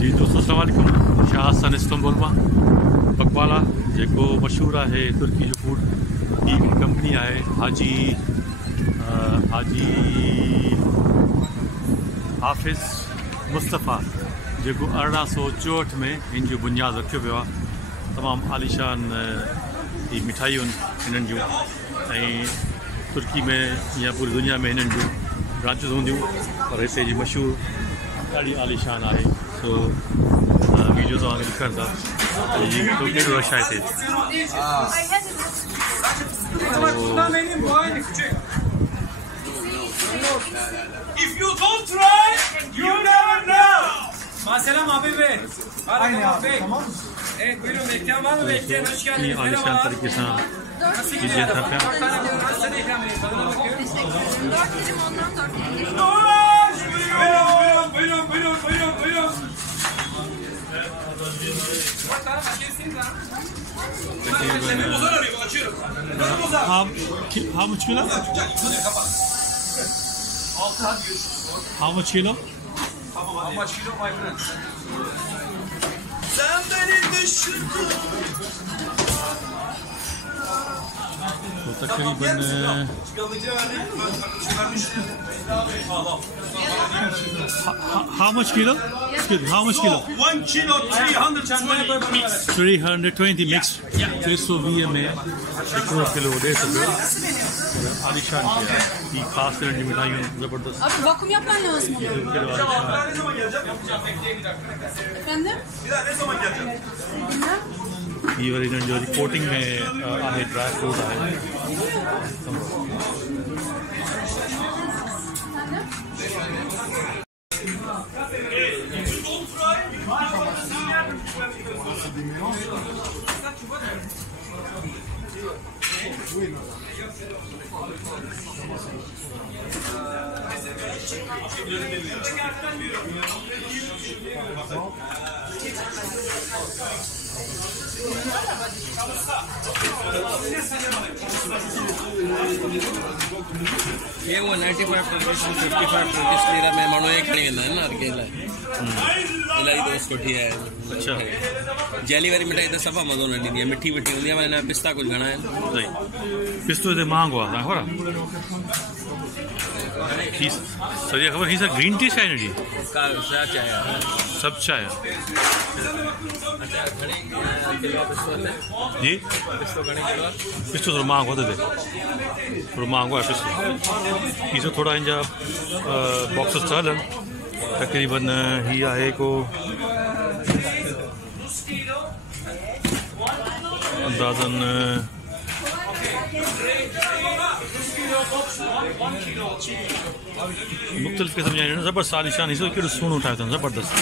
जी दोस्तों अस्सलाम वालेकुम। शाह हसन इस्तांबुल में बकवाला जो मशहूर है तुर्की जो फूड की कंपनी है हाजी हाफिज़ मुस्तफ़ा जो 1864 में इन जो बुनियाद रखो पे तमाम आलिशान मिठाइयों इन तुर्की में या पूरी दुनिया में इन जो ब्रांचेस होंदियूं और हिते जी मशहूर ॾाढी आलिशान है। सो वीडियो तो दिखण था ये तो कहिड़ो रश आहे हिते। If you don't try, you never know. Selam abi be. Tamam. Evet buyurun bekleyen var mı? Bekleyen hoş geldiniz. आलिशान तरीके से कीजिए था क्या? Buyurun. How much kilo? How much kilo? How much kilo my friend? Sen beni düşürdün. तो तकरीबन how much kilo? Excuse me, how much kilo? 1 kilo 320 mix. 320 में 1 kilo 150 आलिशान किया ये खास तरह की मिठाइयाँ ज़बरदस्त। Abi vakum yapman lazım onu. Efendim? Ne zaman geleceksin? Bilmem. ये वाली जो कोटिंग में आहे ड्राई फ्रूट आहे। ये वो 95 ट्रेडिशन 55 ट्रेडिशन मेरा मैं मानो एक खड़ी वेंदा ना अकेला इलाही दोस्त कोठी है। अच्छा जेली वाली मिठाई तो सब मज़ो न ॾींदी आहे मिठी मिठी हूंदी आहे पर हिन में पिस्ता कुझु घणा आहिनि। सही पिस्तो हिते महांगो आहे तव्हां ख़बर सॼी ख़बर ही सर ग्रीन टी चांहि जी का छा चाहे सब चांहि अच्छा घणे किलो पिस्तो आहे जी पिस्तो घणे किलो आहे पिस्तो थोरो महांगो आहे थोरो महांगो आहे पिस्तो पीसो थोड़ा हिन जा बॉक्सिस था हलनि तक़रीबन ही आहे को अंदाज़न मुख्तलिफ़ क़िस्म जा आहिनि ज़बरदस्त आलिशान ॾिसो कहिड़ो सुहिणो ठाहियो अथनि ज़बरदस्त।